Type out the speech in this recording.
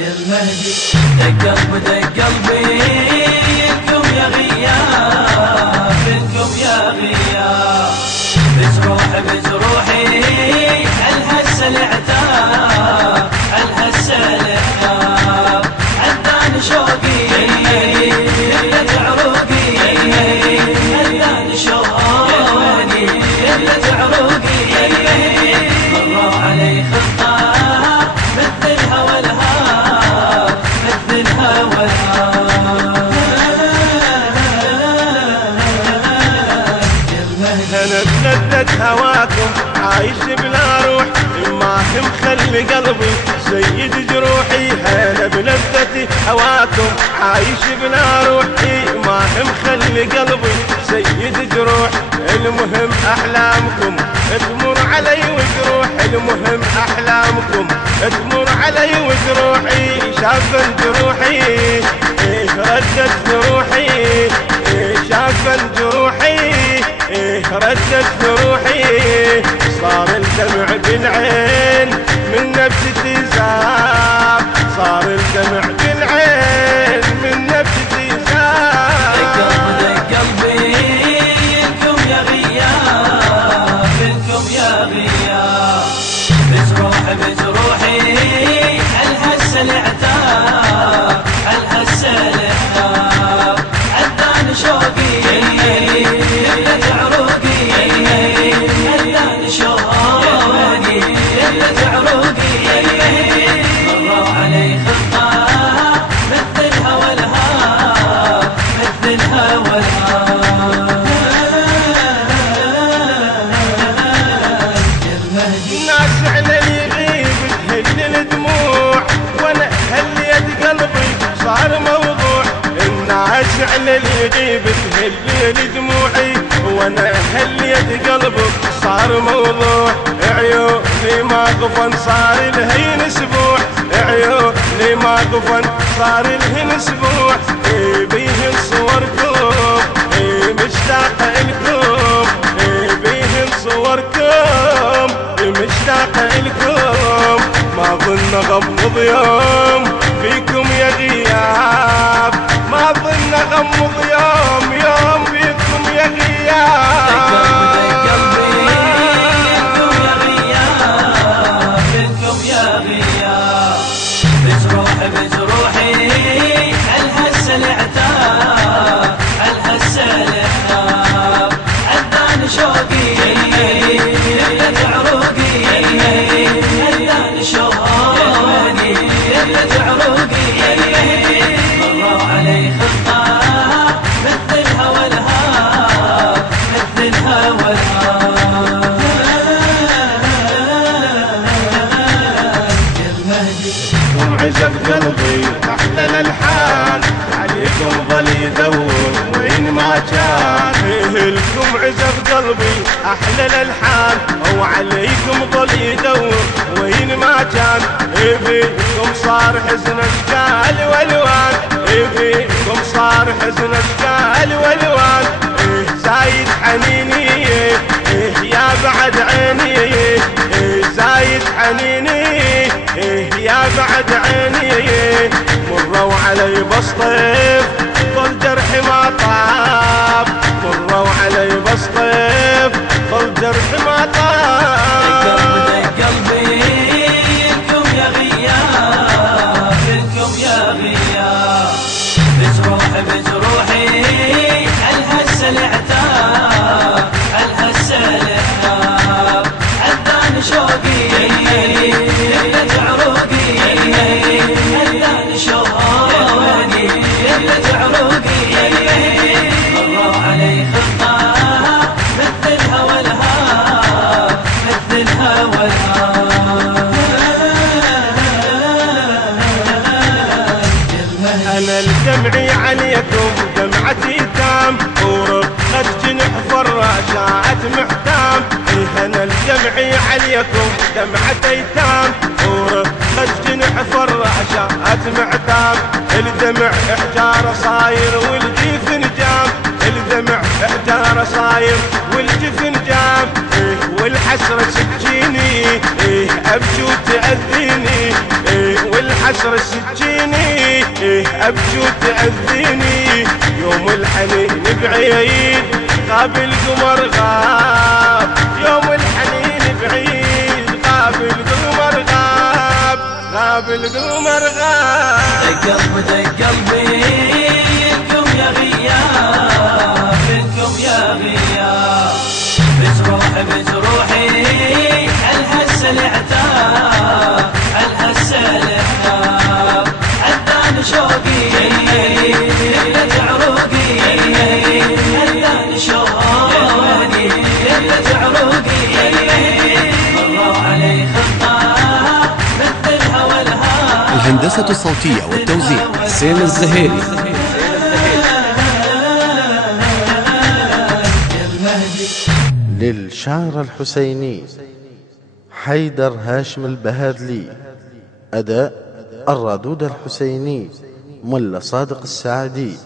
المهدي دق قلبي دق قلبي انكم يا غياب انكم يا غياب بجروحي الهسه العتاب الهسه العتاب عداني شوقي قلت عروقي عداني شوقي قلت عروقي مروا علي خطاب مثل الهوى الهاب مثل الهوى الهاب أنا بلذة هواكم عايش بلا روح ما هم خلي قلبي سيد جروحي. أنا بلذة هواكم عايش بلا روح ما هم خلي قلبي سيد جروح. المهم أحلامكم تمر علي وجروح، المهم أحلامكم تمر علي وجروحي. شافا جروحي ردت جروحي، شافا جروحي ردت جروحي. صار الدمع بالعين من نفسي زاب، صار الدمع بالعين من نفسي زاب. دق قلبي انكم يا غياب انكم يا غياب بجروحي الهسه العتاب الهسه العتاب عداني شوقي قلت عروقي عداني شوقي قلت عروقي مروا علي خطاب مثل الهوى الهاب مثل الهوى الهاب. الناس على يغيب تهل الدموع وانا هليت قلبي صار موضوع. الناس على يغيب تهل دموعي وانا هليت قلبي صار موضوع. عيوني ما قفن صار الهين اسبوع، عيوني ما قفن صار الهين اسبوع. بيهن صوركم مشتاق لكم، بيهن صوركم مشتاق لكم. ما ظن غمض يوم فيكم يا غياب، ما ظن غمض يوم يوم فيكم يا غياب. بجروحي الهسه العتاب الهسه العتاب عداني شوقي قلت عروقي عداني شوقي قلت عروقي مروا علي خطاب مثل الهوى الهاب مثل الهوى الهاب. عجب قلبي احلى الالحان عليكم ظل يدور وين ما كان. لكم عجب قلبي احلى الالحان وعليكم ظل يدور وين ما كان. فيكم صار حزن اشكال والوان، فيكم صار حزن اشكال والوان. زايد حنيني يا بعد عيني، زايد حنيني يا بعد عيني. مروا علي بسطيف ظل جرحي ما طاب، مروا علي بسطيف ظل جرحي ما طاب. دق قلبي انكم يا غياب انكم يا غياب بجروحي الهسه العتاب الهسه العتاب عداني شوقي قلت عروقي عداني شوقي قلت عروقي مروا علي خطاب مثل الهوى الهاب مثل الهوى الهاب. أنا الدمعي عليكم دمعتي تام ورقت جنح فراشات محتام. أنا الدمعي عليكم دمعتي تام ورقت جنح فراشات محتام. الدمع احجار صاير والجفن جام، الدمع احجار صاير والجفن جام. والحسرة سكيني ابكي وتأذيني والحسرة سجيني ابكي وتأذيني يوم الحنين بعيد غاب القمر غاب يوم الحنين بعيد غاب القمر غاب القمر غاب دق قلبي لكم يا غياب لكم يا غياب بجروحي الهسه العتاب الهسه العتاب عداني شوقي ليلة عروقي عداني شوقي ليلة عروقي مروا علي خطاب مثل الهوى الهاب. الهندسة الصوتية والتوزيع حسين الزهيري. للشاعر الحسيني حيدر هاشم البهادلي. أداء الرادود الحسيني ملا صادق السعدي.